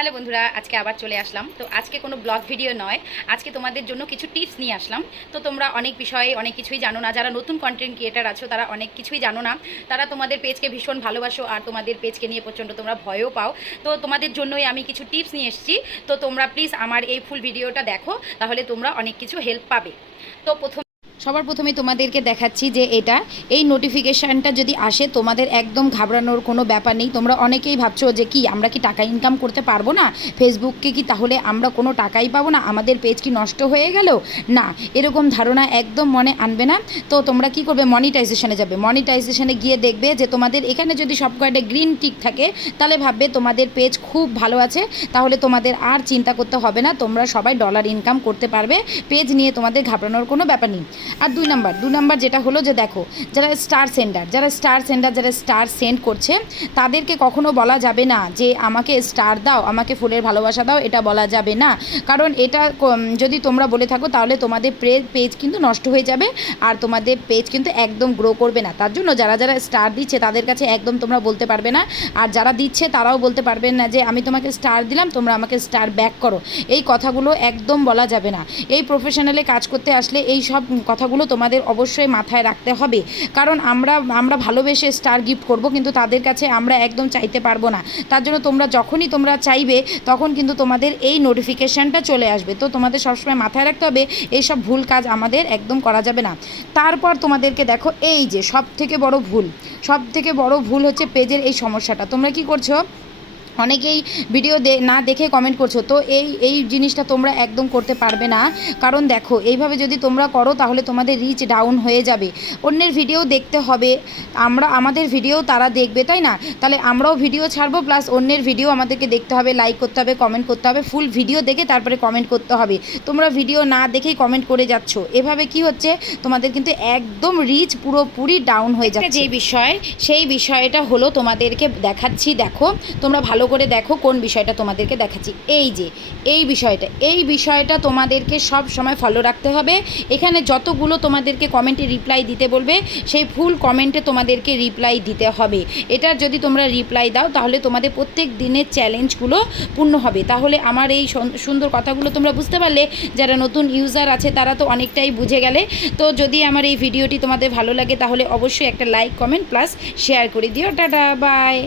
Hello বন্ধুরা, আজকে আবার চলে আসলাম। তো আজকে কোনো ব্লগ ভিডিও নয়, আজকে তোমাদের জন্য কিছু টিপস নিয়ে আসলাম। তো তোমরা অনেক বিষয়ে অনেক কিছুই জানো না, যারা নতুন কন্টেন্ট ক্রিয়েটার আছো তারা অনেক কিছুই জানো না, তারা তোমাদের পেজকে ভীষণ ভালোবাসো আর তোমাদের পেজকে নিয়ে প্রচণ্ড তোমরা ভয়ও পাও। তো তোমাদের জন্যই আমি কিছু টিপস নিয়ে এসেছি। তো তোমরা প্লিজ আমার এই ফুল ভিডিওটা দেখো, তাহলে তোমরা অনেক কিছু হেল্প পাবে। তো সবার প্রথমে তোমাদেরকে দেখাচ্ছি যে এই নোটিফিকেশানটা যদি আসে তোমাদের একদম ঘাবড়ানোর কোনো ব্যাপার নেই। তোমরা অনেকেই ভাবছো যে কি আমরা কি টাকা ইনকাম করতে পারবো না, ফেসবুককে কি তাহলে আমরা কোনো টাকাই পাবো না, আমাদের পেজ কি নষ্ট হয়ে গেল? না, এরকম ধারণা একদম মনে আনবে না। তো তোমরা কি করবে, মনিটাইজেশনে যাবে। মনিটাইজেশনে গিয়ে দেখবে যে তোমাদের এখানে যদি সব কয়টা গ্রিন টিক থাকে তাহলে ভাববে তোমাদের পেজ খুব ভালো আছে, তাহলে তোমাদের আর চিন্তা করতে হবে না, তোমরা সবাই ডলার ইনকাম করতে পারবে, পেজ নিয়ে তোমাদের ঘাবড়ানোর কোনো ব্যাপার নেই। আর দুই নাম্বার যেটা হলো যে দেখো, যারা স্টার সেন্ড করছে তাদেরকে কখনো বলা যাবে না যে আমাকে স্টার দাও, আমাকে ফুলের ভালোবাসা দাও, এটা বলা যাবে না। কারণ এটা যদি তোমরা বলে থাকো তাহলে তোমাদের পেজ কিন্তু নষ্ট হয়ে যাবে আর তোমাদের পেজ কিন্তু একদম গ্রো করবে না। তার জন্য যারা স্টার দিচ্ছে তাদের কাছে একদম তোমরা বলতে পারবে না, আর যারা দিচ্ছে তারাও বলতে পারবেন না যে আমি তোমাকে স্টার দিলাম, তোমরা আমাকে স্টার ব্যাক করো। এই কথাগুলো একদম বলা যাবে না। এই প্রফেশনালে কাজ করতে আসলে এই সব কথাগুলো তোমাদের অবশ্যই মাথায় রাখতে হবে। কারণ আমরা ভালোবেসে স্টার গিফট করব, কিন্তু তাদের কাছে আমরা একদম চাইতে পারবো না। তার জন্য যখনই তোমরা চাইবে তখন কিন্তু তোমাদের এই নোটিফিকেশানটা চলে আসবে। তো তোমাদের সবসময় মাথায় রাখতে হবে এইসব ভুল কাজ আমাদের একদম করা যাবে না। তারপর তোমাদেরকে দেখো, এই যে সব থেকে বড় ভুল হচ্ছে পেজের এই সমস্যাটা। তোমরা কি করছো, অনেকেই ভিডিও না দেখে কমেন্ট করছো। তো এই জিনিসটা তোমরা একদম করতে পারবে না। কারণ দেখো, এইভাবে যদি তোমরা করো তাহলে তোমাদের রিচ ডাউন হয়ে যাবে। অন্যের ভিডিও দেখতে হবে, আমাদের ভিডিও তারা দেখবে, তাই না? তাহলে আমরাও ভিডিও ছাড়বো, প্লাস অন্যের ভিডিও আমাদেরকে দেখতে হবে, লাইক করতে হবে, কমেন্ট করতে হবে, ফুল ভিডিও দেখে তারপরে কমেন্ট করতে হবে। তোমরা ভিডিও না দেখেই কমেন্ট করে যাচ্ছ, এভাবে কি হচ্ছে, তোমাদের কিন্তু একদম রিচ পুরোপুরি ডাউন হয়ে যাচ্ছে। যে বিষয়, সেই বিষয়টা হলো তোমাদেরকে দেখাচ্ছি। দেখো, তোমরা ভালো করে দেখো কোন বিষয়টা তোমাদেরকে দেখাচ্ছি। এই বিষয়টা তোমাদেরকে সব সময় ফলো রাখতে হবে। এখানে যতগুলো তোমাদেরকে কমেন্টে রিপ্লাই দিতে বলবে সেই ফুল কমেন্টে তোমাদেরকে রিপ্লাই দিতে হবে। এটা যদি তোমরা রিপ্লাই দাও তাহলে তোমাদের প্রত্যেক দিনের চ্যালেঞ্জগুলো পূর্ণ হবে। তাহলে আমার এই সুন্দর কথাগুলো তোমরা বুঝতে পারলে। যারা নতুন ইউজার আছে তারা তো অনেকটাই বুঝে গেলে। তো যদি আমার এই ভিডিওটি তোমাদের ভালো লাগে তাহলে অবশ্যই একটা লাইক, কমেন্ট প্লাস শেয়ার করে দিও। Tata, by.